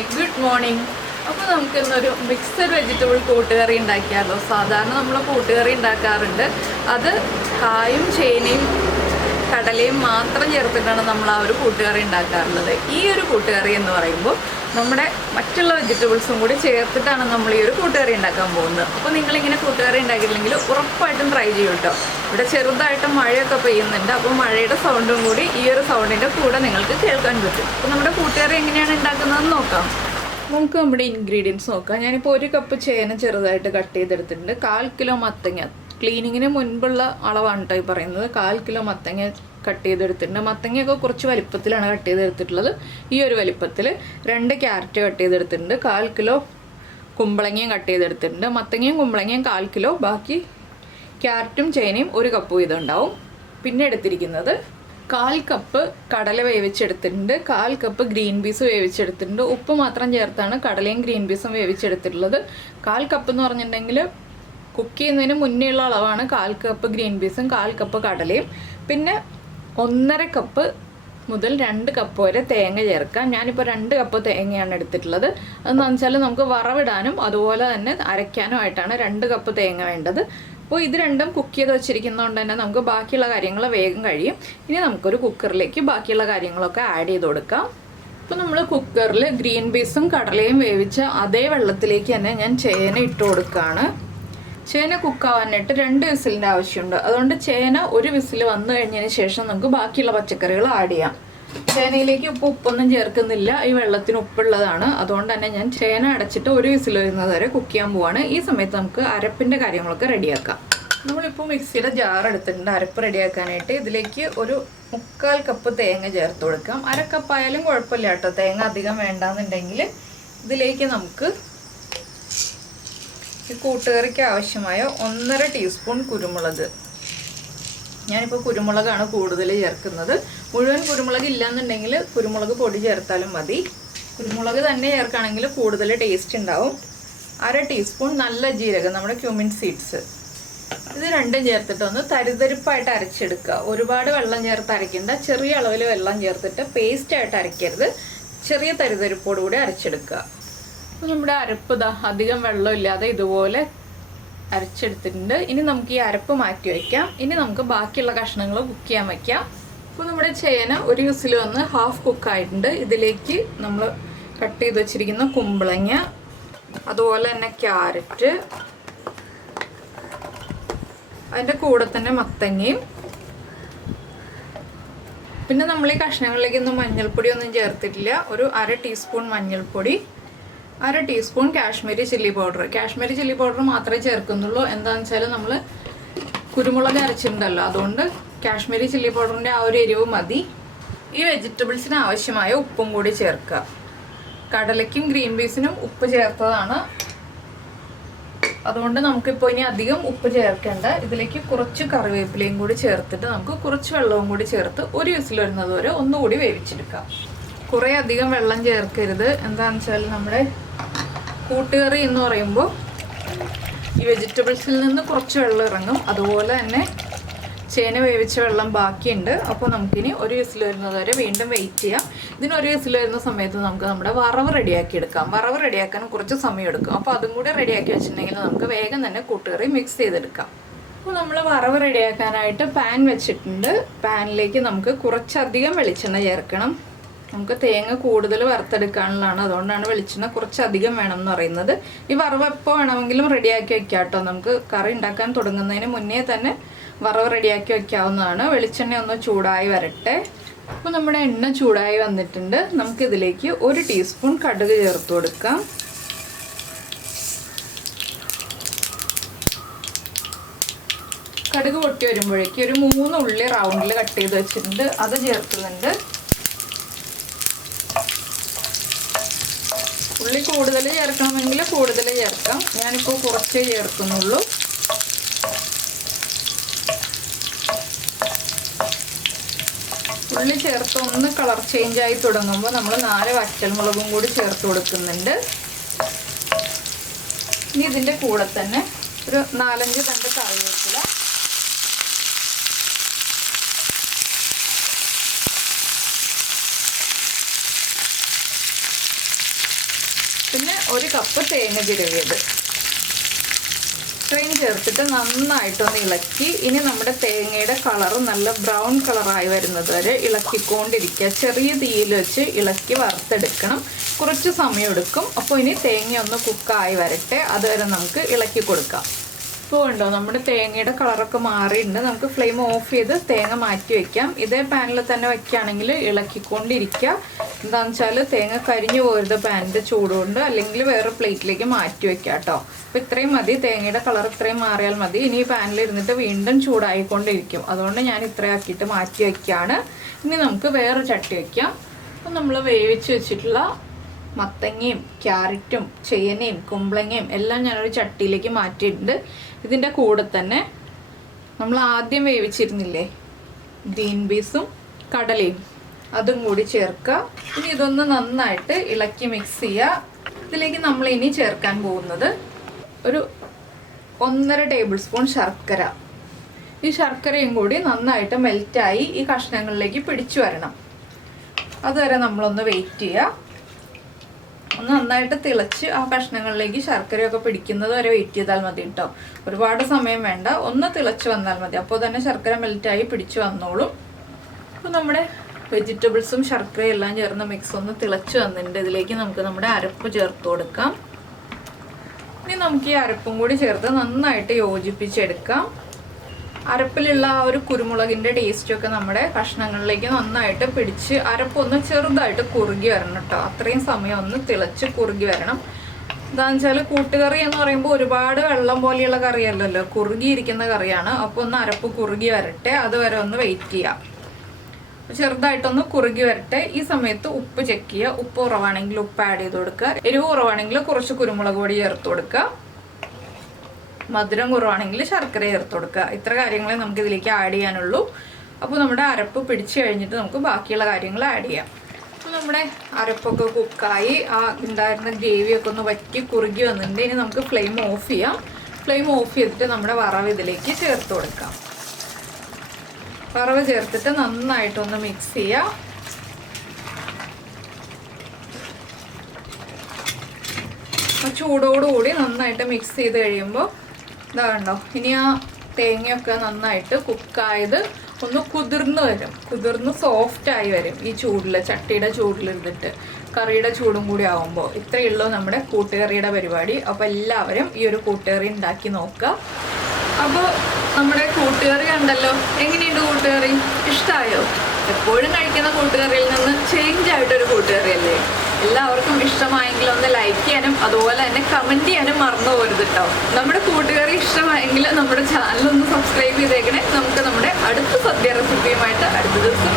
Hi good morning. അപ്പോൾ നമുക്കിന്നൊരു mixed vegetable കൂട്ടുകറി ഉണ്ടാക്കിയാലോ. സാധാരണ നമ്മൾ കൂട്ടുകറി ഉണ്ടാക്കാറുണ്ട്, അത് കായും ചേനയും കടലയും മാത്രം ചേർത്തിട്ടാണ് നമ്മൾ ആ ഒരു കൂട്ടുകറി ഉണ്ടാക്കാറുള്ളത്. ഈ ഒരു കൂട്ടുകറി എന്ന് പറയുമ്പോൾ നമ്മുടെ മറ്റുള്ള വെജിറ്റബിൾസും കൂടി ചേർത്തിട്ടാണ് നമ്മൾ ഈ ഒരു കൂട്ടുകറി ഉണ്ടാക്കാൻ പോകുന്നത്. അപ്പോൾ നിങ്ങളിങ്ങനെ കൂട്ടുകറി ഉണ്ടാക്കിയില്ലെങ്കിൽ ഉറപ്പായിട്ടും ട്രൈ ചെയ്യും കേട്ടോ. ഇവിടെ ചെറുതായിട്ട് മഴയൊക്കെ പെയ്യുന്നുണ്ട്, അപ്പോൾ മഴയുടെ സൗണ്ടും കൂടി ഈ ഒരു സൗണ്ടിൻ്റെ കൂടെ നിങ്ങൾക്ക് കേൾക്കാൻ പറ്റും. അപ്പോൾ നമ്മുടെ കൂട്ടുകറി എങ്ങനെയാണ് ഉണ്ടാക്കുന്നതെന്ന് നോക്കാം. നമുക്ക് നമ്മുടെ ഇൻഗ്രീഡിയൻസ് നോക്കാം. ഞാനിപ്പോൾ 1 കപ്പ് ചേന ചെറുതായിട്ട് കട്ട് ചെയ്തെടുത്തിട്ടുണ്ട്. 1/4 കിലോ മത്തങ്ങ, ക്ലീനിങ്ങിന് മുൻപുള്ള അളവാണ് കേട്ടോ ഈ പറയുന്നത്. 1/4 കിലോ മത്തങ്ങ കട്ട് ചെയ്തെടുത്തിട്ടുണ്ട്. മത്തങ്ങയൊക്കെ കുറച്ച് വലിപ്പത്തിലാണ് കട്ട് ചെയ്തെടുത്തിട്ടുള്ളത്. ഈ ഒരു വലിപ്പത്തിൽ 2 ക്യാരറ്റ് കട്ട് ചെയ്തെടുത്തിട്ടുണ്ട്. 1/4 കിലോ കുമ്പളങ്ങയും കട്ട് ചെയ്തെടുത്തിട്ടുണ്ട്. മത്തങ്ങയും കുമ്പളങ്ങയും 1/4 കിലോ, ബാക്കി ക്യാരറ്റും ചേനയും 1 കപ്പ് വീതം ഉണ്ടാവും. പിന്നെ എടുത്തിരിക്കുന്നത് 1/4 കപ്പ് കടല വേവിച്ചെടുത്തിട്ടുണ്ട്. 1/4 കപ്പ് ഗ്രീൻ പീസ് വേവിച്ചെടുത്തിട്ടുണ്ട്. ഉപ്പ് മാത്രം ചേർത്താണ് കടലയും ഗ്രീൻ പീസും വേവിച്ചെടുത്തിട്ടുള്ളത്. 1/4 കപ്പ് എന്ന് പറഞ്ഞിട്ടുണ്ടെങ്കിൽ കുക്ക് ചെയ്യുന്നതിന് മുന്നേ ഉള്ള അളവാണ്. 1/4 കപ്പ് ഗ്രീൻ പീസും 1/4 കപ്പ് കടലയും. പിന്നെ 1.5 കപ്പ് മുതൽ 2 കപ്പ് വരെ തേങ്ങ ചേർക്കാം. ഞാനിപ്പോൾ 2 കപ്പ് തേങ്ങയാണ് എടുത്തിട്ടുള്ളത്. അതെന്ന് വെച്ചാൽ നമുക്ക് വറവിടാനും അതുപോലെ തന്നെ അരയ്ക്കാനും ആയിട്ടാണ് 2 കപ്പ് തേങ്ങ വേണ്ടത്. അപ്പോൾ ഇത് രണ്ടും കുക്ക് ചെയ്ത് വെച്ചിരിക്കുന്നതുകൊണ്ട് തന്നെ നമുക്ക് ബാക്കിയുള്ള കാര്യങ്ങൾ വേഗം കഴിയും. ഇനി നമുക്കൊരു കുക്കറിലേക്ക് ബാക്കിയുള്ള കാര്യങ്ങളൊക്കെ ആഡ് ചെയ്ത് കൊടുക്കാം. അപ്പോൾ നമ്മൾ കുക്കറിൽ ഗ്രീൻ പീസും കടലയും വേവിച്ച അതേ വെള്ളത്തിലേക്ക് തന്നെ ഞാൻ ചേന ഇട്ട് കൊടുക്കുകയാണ്. ചേന കുക്കാവാനായിട്ട് 2 വിസിലിൻ്റെ ആവശ്യമുണ്ട്. അതുകൊണ്ട് ചേന 1 വിസിൽ വന്നു കഴിഞ്ഞതിന് ശേഷം നമുക്ക് ബാക്കിയുള്ള പച്ചക്കറികൾ ആഡ് ചെയ്യാം. ചേനയിലേക്ക് ഉപ്പൊന്നും ചേർക്കുന്നില്ല, ഈ വെള്ളത്തിന് ഉപ്പുള്ളതാണ്. അതുകൊണ്ട് തന്നെ ഞാൻ ചേന അടച്ചിട്ട് 1 വിസിൽ വരുന്നത് വരെ കുക്ക് ചെയ്യാൻ പോവാണ്. ഈ സമയത്ത് നമുക്ക് അരപ്പിൻ്റെ കാര്യങ്ങളൊക്കെ റെഡിയാക്കാം. നമ്മളിപ്പോൾ മിക്സിയുടെ ജാർ എടുത്തിട്ടുണ്ട് അരപ്പ് റെഡിയാക്കാനായിട്ട്. ഇതിലേക്ക് ഒരു 3/4 കപ്പ് തേങ്ങ ചേർത്ത് കൊടുക്കാം. 1/2 കപ്പായാലും കുഴപ്പമില്ല കേട്ടോ, തേങ്ങ അധികം വേണ്ടാന്നുണ്ടെങ്കിൽ. ഇതിലേക്ക് നമുക്ക് ഈ കൂട്ടുകറിക്ക് ആവശ്യമായ 1.5 ടീസ്പൂൺ കുരുമുളക്, ഞാനിപ്പോൾ കുരുമുളകാണ് കൂടുതൽ ചേർക്കുന്നത്. മുഴുവൻ കുരുമുളക് ഇല്ലയെന്നുണ്ടെങ്കിൽ കുരുമുളക് പൊടി ചേർത്താലും മതി. കുരുമുളക് തന്നെ ചേർക്കുകയാണെങ്കിൽ കൂടുതൽ ടേസ്റ്റ് ഉണ്ടാവും. 1/2 ടീസ്പൂൺ നല്ല ജീരകം, നമ്മുടെ ക്യൂമിൻ സീഡ്സ്, ഇത് രണ്ടും ചേർത്തിട്ട് ഒന്ന് തരിതരിപ്പായിട്ട് അരച്ചെടുക്കുക. ഒരുപാട് വെള്ളം ചേർത്ത് അരയ്ക്കേണ്ട, ചെറിയ അളവിൽ വെള്ളം ചേർത്തിട്ട് പേസ്റ്റായിട്ട് അരയ്ക്കരുത്, ചെറിയ തരിതരിപ്പോടുകൂടി അരച്ചെടുക്കുക. അപ്പോൾ നമ്മുടെ അരപ്പ് അധികം വെള്ളമില്ലാതെ ഇതുപോലെ അരച്ചെടുത്തിട്ടുണ്ട്. ഇനി നമുക്ക് ഈ അരപ്പ് മാറ്റി വയ്ക്കാം. ഇനി നമുക്ക് ബാക്കിയുള്ള കഷ്ണങ്ങൾ കുക്ക് ചെയ്യാൻ വയ്ക്കാം. അപ്പോൾ നമ്മുടെ ചേന 1 വിസിൽ വന്ന് ഹാഫ് കുക്കായിട്ടുണ്ട്. ഇതിലേക്ക് നമ്മൾ കട്ട് ചെയ്ത് വെച്ചിരിക്കുന്ന കുമ്പളങ്ങ, അതുപോലെ തന്നെ ക്യാരറ്റ്, അതിൻ്റെ കൂടെ തന്നെ മത്തങ്ങയും, പിന്നെ നമ്മൾ ഈ കഷ്ണങ്ങളിലേക്കൊന്നും മഞ്ഞൾപ്പൊടി ഒന്നും ചേർത്തിട്ടില്ല. ഒരു 1/2 ടീസ്പൂൺ മഞ്ഞൾപ്പൊടി, 1/2 teaspoon Kashmiri chilli powder. Kashmiri chilli powder മാത്രമേ ചേർക്കുന്നുള്ളൂ. എന്താണെന്ന് വെച്ചാൽ നമ്മൾ കുരുമുളക് അരച്ചിട്ടുണ്ടല്ലോ, അതുകൊണ്ട് കാശ്മീരി ചില്ലി പൗഡറിൻ്റെ ആ ഒരു എരിവ് മതി. ഈ വെജിറ്റബിൾസിന് ആവശ്യമായ ഉപ്പും കൂടി ചേർക്കുക. കടലയ്ക്കും ഗ്രീൻ പീസിനും ഉപ്പ് ചേർത്തതാണ്, അതുകൊണ്ട് നമുക്കിപ്പോൾ ഇനി അധികം ഉപ്പ് ചേർക്കേണ്ട. ഇതിലേക്ക് കുറച്ച് കറിവേപ്പിലയും കൂടി ചേർത്തിട്ട് നമുക്ക് കുറച്ച് വെള്ളവും കൂടി ചേർത്ത് 1 വിസിൽ വരുന്നത് വരെ ഒന്നുകൂടി വേവിച്ചെടുക്കാം. കുറേ അധികം വെള്ളം ചേർക്കരുത്. എന്താണെന്ന് വെച്ചാൽ നമ്മുടെ കൂട്ടുകറി എന്ന് പറയുമ്പോൾ ഈ വെജിറ്റബിൾസിൽ നിന്ന് കുറച്ച് വെള്ളം ഇറങ്ങും. അതുപോലെ തന്നെ ചേന വേവിച്ച വെള്ളം ബാക്കിയുണ്ട്. അപ്പോൾ നമുക്കിനി 1 വിസിൽ വരുന്നത് വരെ വീണ്ടും വെയിറ്റ് ചെയ്യാം. ഇതിന് 1 വിസിൽ വരുന്ന സമയത്ത് നമുക്ക് നമ്മുടെ വറവ് റെഡിയാക്കി എടുക്കാം. വറവ് റെഡിയാക്കാൻ കുറച്ച് സമയം എടുക്കും. അപ്പോൾ അതും കൂടി റെഡിയാക്കി വെച്ചിട്ടുണ്ടെങ്കിൽ നമുക്ക് വേഗം തന്നെ കൂട്ടുകറി മിക്സ് ചെയ്തെടുക്കാം. അപ്പോൾ നമ്മൾ വറവ് റെഡിയാക്കാനായിട്ട് പാൻ വെച്ചിട്ടുണ്ട്. പാനിലേക്ക് നമുക്ക് കുറച്ചധികം വെളിച്ചെണ്ണ ചേർക്കണം. നമുക്ക് തേങ്ങ കൂടുതൽ വറുത്തെടുക്കാനുള്ളതാണ്, അതുകൊണ്ടാണ് വെളിച്ചെണ്ണ കുറച്ചധികം വേണം എന്ന് പറയുന്നത്. ഈ വറവ് എപ്പോൾ വേണമെങ്കിലും റെഡിയാക്കി വെക്കാം കേട്ടോ. നമുക്ക് കറി ഉണ്ടാക്കാൻ തുടങ്ങുന്നതിന് മുന്നേ തന്നെ വറവ് റെഡിയാക്കി വെക്കാവുന്നതാണ്. വെളിച്ചെണ്ണ ഒന്ന് ചൂടായി വരട്ടെ. അപ്പോൾ നമ്മുടെ എണ്ണ ചൂടായി വന്നിട്ടുണ്ട്. നമുക്കിതിലേക്ക് 1 ടീസ്പൂൺ കടുക് ചേർത്ത് കൊടുക്കാം. കടുക് പൊട്ടി വരുമ്പോഴേക്കും ഒരു 3 ഉള്ളി റൗണ്ടിൽ കട്ട് ചെയ്ത് വെച്ചിട്ടുണ്ട്, അത് ചേർക്കുന്നുണ്ട്. ഉള്ളി കൂടുതൽ ചേർക്കണമെങ്കിൽ കൂടുതൽ ചേർക്കാം, ഞാനിപ്പോൾ കുറച്ചേ ചേർക്കുന്നുള്ളൂ. ഉള്ളി ചേർത്ത് ഒന്ന് കളർ ചേഞ്ചായി തുടങ്ങുമ്പോൾ നമ്മൾ 4 വറ്റൽമുളകും കൂടി ചേർത്ത് കൊടുക്കുന്നുണ്ട്. ഇനി ഇതിൻ്റെ കൂടെ തന്നെ ഒരു 4-5 തണ്ട് കറിവേപ്പില, 1 കപ്പ് തേങ്ങ ചിരവിയത് ഇത്രയും ചേർത്തിട്ട് നന്നായിട്ടൊന്ന് ഇളക്കി. ഇനി നമ്മുടെ തേങ്ങയുടെ കളർ നല്ല ബ്രൗൺ കളറായി വരുന്നത് വരെ ഇളക്കിക്കൊണ്ടിരിക്കുക. ചെറിയ തീയിൽ വെച്ച് ഇളക്കി വറുത്തെടുക്കണം. കുറച്ച് സമയം എടുക്കും. അപ്പോൾ ഇനി തേങ്ങ ഒന്ന് കുക്കായി വരട്ടെ, അതുവരെ നമുക്ക് ഇളക്കി കൊടുക്കാം. ഇപ്പോൾ ഉണ്ടോ നമ്മുടെ തേങ്ങയുടെ കളറൊക്കെ മാറിയിട്ടുണ്ട്. നമുക്ക് ഫ്ലെയിം ഓഫ് ചെയ്ത് തേങ്ങ മാറ്റി വയ്ക്കാം. ഇതേ പാനിൽ തന്നെ വയ്ക്കുകയാണെങ്കിൽ ഇളക്കിക്കൊണ്ടിരിക്കുക. എന്താണെന്ന് വെച്ചാൽ തേങ്ങ കരിഞ്ഞു പോരുത് പാനിൻ്റെ ചൂടുകൊണ്ട്, അല്ലെങ്കിൽ വേറെ പ്ലേറ്റിലേക്ക് മാറ്റി വയ്ക്കാം കേട്ടോ. അപ്പോൾ ഇത്രയും മതി, തേങ്ങയുടെ കളർ ഇത്രയും മാറിയാൽ മതി. ഇനി ഈ പാനിൽ ഇരുന്നിട്ട് വീണ്ടും ചൂടായിക്കൊണ്ടിരിക്കും. അതുകൊണ്ട് ഞാൻ ഇത്രയാക്കിയിട്ട് മാറ്റി വയ്ക്കുകയാണ്. ഇനി നമുക്ക് വേറെ ചട്ടി വയ്ക്കാം. അപ്പോൾ നമ്മൾ വേവിച്ച് വെച്ചിട്ടുള്ള മത്തങ്ങയും ക്യാരറ്റും ചേനയും കുമ്പളങ്ങയും എല്ലാം ഞാനൊരു ചട്ടിയിലേക്ക് മാറ്റിയിട്ടുണ്ട്. ഇതിൻ്റെ കൂടെ തന്നെ നമ്മൾ ആദ്യം വേവിച്ചിരുന്നില്ലേ ഗ്രീൻ പീസും കടലയും, അതും കൂടി ചേർക്കുക. ഇനി ഇതൊന്ന് നന്നായിട്ട് ഇളക്കി മിക്സ് ചെയ്യുക. ഇതിലേക്ക് നമ്മൾ ഇനി ചേർക്കാൻ പോകുന്നത് ഒരു 1.5 ടേബിൾ സ്പൂൺ ശർക്കര. ഈ ശർക്കരയും കൂടി നന്നായിട്ട് മെൽറ്റായി ഈ കഷ്ണങ്ങളിലേക്ക് പിടിച്ചു വരണം. അതുവരെ നമ്മളൊന്ന് വെയിറ്റ് ചെയ്യുക. ഒന്ന് നന്നായിട്ട് തിളച്ച് ആ കഷ്ണങ്ങളിലേക്ക് ശർക്കരയൊക്കെ പിടിക്കുന്നത് വരെ വെയിറ്റ് ചെയ്താൽ മതി കേട്ടോ. ഒരുപാട് സമയം വേണ്ട, ഒന്ന് തിളച്ച് വന്നാൽ മതി. അപ്പോൾ തന്നെ ശർക്കര മെൽറ്റായി പിടിച്ച് വന്നോളും. അപ്പോൾ നമ്മുടെ വെജിറ്റബിൾസും ശർക്കരയും എല്ലാം ചേർന്ന മിക്സ് ഒന്ന് തിളച്ച് വന്നിട്ടുണ്ട്. ഇതിലേക്ക് നമുക്ക് നമ്മുടെ അരപ്പ് ചേർത്ത് കൊടുക്കാം. ഇനി നമുക്ക് ഈ അരപ്പും കൂടി ചേർത്ത് നന്നായിട്ട് യോജിപ്പിച്ചെടുക്കാം. അരപ്പിലുള്ള ആ ഒരു കുരുമുളകിൻ്റെ ടേസ്റ്റൊക്കെ നമ്മുടെ കഷ്ണങ്ങളിലേക്ക് നന്നായിട്ട് പിടിച്ച് അരപ്പൊന്ന് ചെറുതായിട്ട് കുറുകി വരണം കേട്ടോ. അത്രയും സമയം ഒന്ന് തിളച്ച് കുറുകി വരണം. എന്താണെന്ന് വെച്ചാൽ കൂട്ടുകറി എന്ന് പറയുമ്പോൾ ഒരുപാട് വെള്ളം പോലെയുള്ള കറിയല്ലല്ലോ, കുറുകിയിരിക്കുന്ന കറിയാണ്. അപ്പോൾ ഒന്ന് അരപ്പ് കുറുകി വരട്ടെ, അതുവരെ ഒന്ന് വെയിറ്റ് ചെയ്യാം. ചെറുതായിട്ടൊന്ന് കുറുകി വരട്ടെ. ഈ സമയത്ത് ഉപ്പ് ചെക്ക് ചെയ്യുക. ഉപ്പ് കുറവാണെങ്കിൽ ഉപ്പ് ആഡ് ചെയ്ത് കൊടുക്കുക. എരിവ് കുറവാണെങ്കിൽ കുറച്ച് കുരുമുളക് പൊടി ചേർത്ത് കൊടുക്കുക. മധുരം കുറവാണെങ്കിൽ ശർക്കര ചേർത്ത് കൊടുക്കുക. ഇത്ര കാര്യങ്ങളെ നമുക്ക് ഇതിലേക്ക് ആഡ് ചെയ്യാനുള്ളൂ. അപ്പോൾ നമ്മുടെ അരപ്പ് പിടിച്ച് കഴിഞ്ഞിട്ട് നമുക്ക് ബാക്കിയുള്ള കാര്യങ്ങൾ ആഡ് ചെയ്യാം. അപ്പോൾ നമ്മുടെ അരപ്പൊക്കെ കുക്കായി ആ ഉണ്ടായിരുന്ന ഗ്രേവിയൊക്കെ ഒന്ന് വറ്റി കുറുകി വന്നിട്ടുണ്ട്. ഇനി നമുക്ക് ഫ്ലെയിം ഓഫ് ചെയ്യാം. ഫ്ലെയിം ഓഫ് ചെയ്തിട്ട് നമ്മുടെ വറവ് ഇതിലേക്ക് ചേർത്ത് കൊടുക്കാം. വറവ് ചേർത്തിട്ട് നന്നായിട്ടൊന്ന് മിക്സ് ചെയ്യുക. ചൂടോടുകൂടി നന്നായിട്ട് മിക്സ് ചെയ്ത് കഴിയുമ്പോൾ ഇതാ കണ്ടോ, ഇനി ആ തേങ്ങയൊക്കെ നന്നായിട്ട് കുക്കായത് ഒന്ന് കുതിർന്ന് വരും, കുതിർന്ന് സോഫ്റ്റായി വരും ഈ ചൂടിൽ, ചട്ടിയുടെ ചൂടിലിരുന്നിട്ട്. കറിയുടെ ചൂടും കൂടി ആകുമ്പോൾ. ഇത്രയേ ഉള്ളൂ നമ്മുടെ കൂട്ടുകറിയുടെ പരിപാടി. അപ്പോൾ എല്ലാവരും ഈ ഒരു കൂട്ടുകറി ഉണ്ടാക്കി നോക്കുക. അപ്പോൾ നമ്മുടെ കൂട്ടുകറി കണ്ടല്ലോ, എങ്ങനെയുണ്ട് കൂട്ടുകറി? ഇഷ്ടമായോ? എപ്പോഴും കഴിക്കുന്ന കൂട്ടുകറിയിൽ നിന്ന് ചേഞ്ച് ആയിട്ടൊരു കൂട്ടുകറിയല്ലേ? എല്ലാവർക്കും ഇഷ്ടമായെങ്കിൽ ഒന്ന് ലൈക്ക് ചെയ്യാനും അതുപോലെ തന്നെ കമൻറ്റ് ചെയ്യാനും മറന്നു പോരുത് കേട്ടോ. നമ്മുടെ കൂട്ടുകറി ഇഷ്ടമായെങ്കിൽ നമ്മുടെ ചാനൽ ഒന്ന് സബ്സ്ക്രൈബ് ചെയ്തേക്കണേ. നമുക്ക് നമ്മുടെ അടുത്ത സദ്യ റെസിപ്പിയുമായിട്ട് അടുത്ത ദിവസം